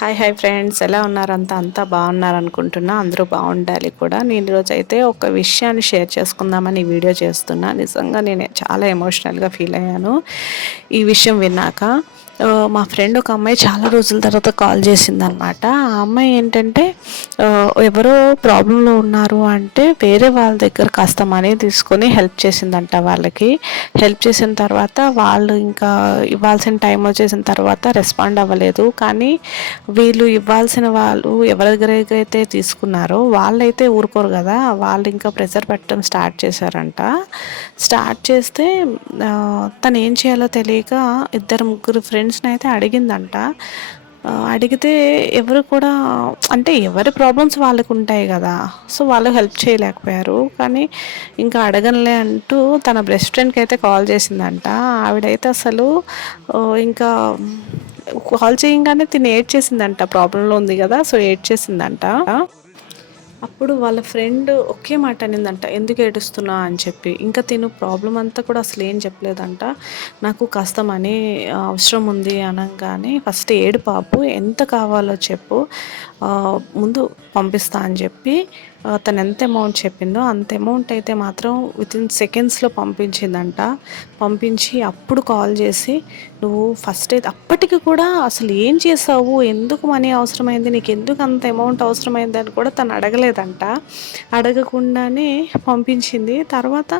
Hi friends, ఎలా ఉన్నారు? అంతా బాగున్నారనుకుంటున్నా. అందరూ బాగుండాలి కూడా. నేను ఈరోజైతే ఒక విషయాన్ని షేర్ చేసుకుందామని ఈ వీడియో చేస్తున్నా. నిజంగా నేను చాలా ఎమోషనల్గా ఫీల్ అయ్యాను ఈ విషయం విన్నాక. మా ఫ్రెండ్ ఒక అమ్మాయి చాలా రోజుల తర్వాత కాల్ చేసిందనమాట. ఆ అమ్మాయి ఏంటంటే ఎవరో ప్రాబ్లంలో ఉన్నారు అంటే వేరే వాళ్ళ దగ్గర కాస్త మనీ తీసుకొని హెల్ప్ చేసిందంట వాళ్ళకి. హెల్ప్ చేసిన తర్వాత వాళ్ళు ఇంకా ఇవ్వాల్సిన టైం వచ్చేసిన తర్వాత రెస్పాండ్ అవ్వలేదు. కానీ వీళ్ళు ఇవ్వాల్సిన వాళ్ళు ఎవరి దగ్గరైతే తీసుకున్నారో వాళ్ళైతే ఊరుకోరు కదా, వాళ్ళు ఇంకా ప్రెషర్ పెట్టడం స్టార్ట్ చేశారంట. స్టార్ట్ చేస్తే తను ఏం చేయాలో తెలియక ఇద్దరు ముగ్గురు ఫ్రెండ్స్ని అయితే అడిగిందంట. అడిగితే ఎవరు కూడా, అంటే ఎవరి ప్రాబ్లమ్స్ వాళ్ళకు ఉంటాయి కదా, సో వాళ్ళు హెల్ప్ చేయలేకపోయారు. కానీ ఇంకా అడగనులే అంటూ తన బెస్ట్ ఫ్రెండ్కి అయితే కాల్ చేసిందంట. ఆవిడైతే అసలు ఇంకా కాల్ చేయంగానే తిని ఏడ్చేసిందంట. ప్రాబ్లంలో ఉంది కదా, సో ఏడ్చేసిందంట. అప్పుడు వాళ్ళ ఫ్రెండ్ ఒకే మాట అనిందంట, ఎందుకు ఏడుస్తున్నా అని చెప్పి. ఇంకా తిను ప్రాబ్లం అంతా కూడా అసలు ఏం చెప్పలేదంట. నాకు కాస్త మనీ అవసరం ఉంది అనగానే ఫస్ట్ ఏడు పాపు, ఎంత కావాలో చెప్పు, ముందు పంపిస్తా అని చెప్పి తను ఎంత అమౌంట్ చెప్పిందో అంత అమౌంట్ అయితే మాత్రం వితిన్ సెకండ్స్లో పంపించిందంట. పంపించి అప్పుడు కాల్ చేసి, నువ్వు ఫస్ట్ అయితే అప్పటికి కూడా అసలు ఏం చేసావు, ఎందుకు మనీ అవసరమైంది, నీకు ఎందుకు అంత అమౌంట్ అవసరమైంది అని కూడా తను అడగలేదంట. అడగకుండానే పంపించింది. తర్వాత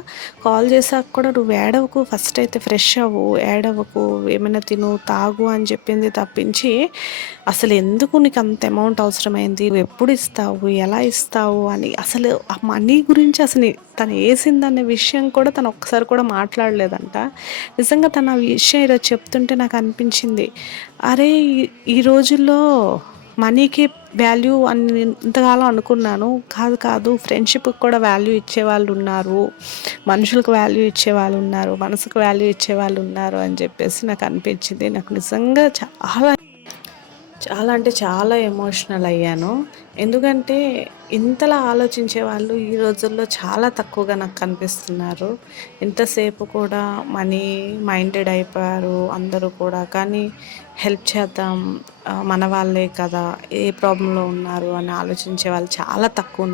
కాల్ చేశాక కూడా నువ్వు ఏడవకు, ఫస్ట్ అయితే ఫ్రెష్ అవ్వు, ఏడవకు, ఏమైనా తిను, తాగు అని చెప్పింది తప్పించి అసలు ఎందుకు నీకు అంత అమౌంట్ అవసరమైంది, నువ్వు ఎప్పుడు ఇస్తావు, ఎలా ఇస్తావు అని అసలు ఆ మనీ గురించి అసలు తను వేసిందనే విషయం కూడా తను ఒక్కసారి కూడా మాట్లాడలేదంట. నిజంగా తను ఆ విషయం ఈరోజు చెప్తుంటే నాకు అనిపించింది, అరే ఈ రోజుల్లో మనీకి వాల్యూ అని ఇంతకాలం అనుకున్నాను. కాదు, ఫ్రెండ్షిప్కి కూడా వాల్యూ ఇచ్చేవాళ్ళు ఉన్నారు, మనుషులకు వాల్యూ ఇచ్చేవాళ్ళు ఉన్నారు, మనసుకు వాల్యూ ఇచ్చేవాళ్ళు ఉన్నారు అని చెప్పేసి నాకు అనిపించింది. నాకు నిజంగా చాలా అంటే చాలా ఎమోషనల్ అయ్యాను. ఎందుకంటే ఇంతలా ఆలోచించే వాళ్ళు ఈ రోజుల్లో చాలా తక్కువగా నాకు కనిపిస్తున్నారు. ఎంతసేపు కూడా మనీ మైండెడ్ అయిపోయారు అందరూ కూడా. కానీ హెల్ప్ చేద్దాం, మన వాళ్ళే కదా, ఏ ప్రాబ్లంలో ఉన్నారు అని ఆలోచించే వాళ్ళు చాలా తక్కువ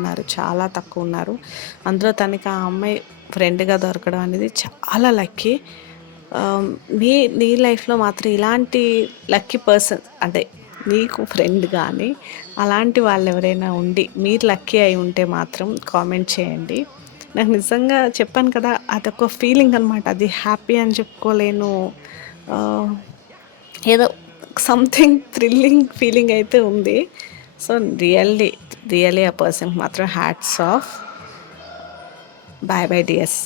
ఉన్నారు. అందులో తనకి ఆ అమ్మాయి ఫ్రెండ్గా దొరకడం అనేది చాలా లక్కీ. నీ లైఫ్లో మాత్రం ఇలాంటి లక్కీ పర్సన్, అంటే నీకు ఫ్రెండ్ కానీ అలాంటి వాళ్ళు ఎవరైనా ఉండి మీరు లక్కీ అయి ఉంటే మాత్రం కామెంట్ చేయండి. నాకు నిజంగా చెప్పాను కదా, అదొక ఫీలింగ్ అనమాట. అది హ్యాపీ అని చెప్పుకోలేను, ఏదో సంథింగ్ థ్రిల్లింగ్ ఫీలింగ్ అయితే ఉంది. సో రియల్లీ ఆ పర్సన్కి మాత్రం హ్యాట్స్ ఆఫ్. Bye dears.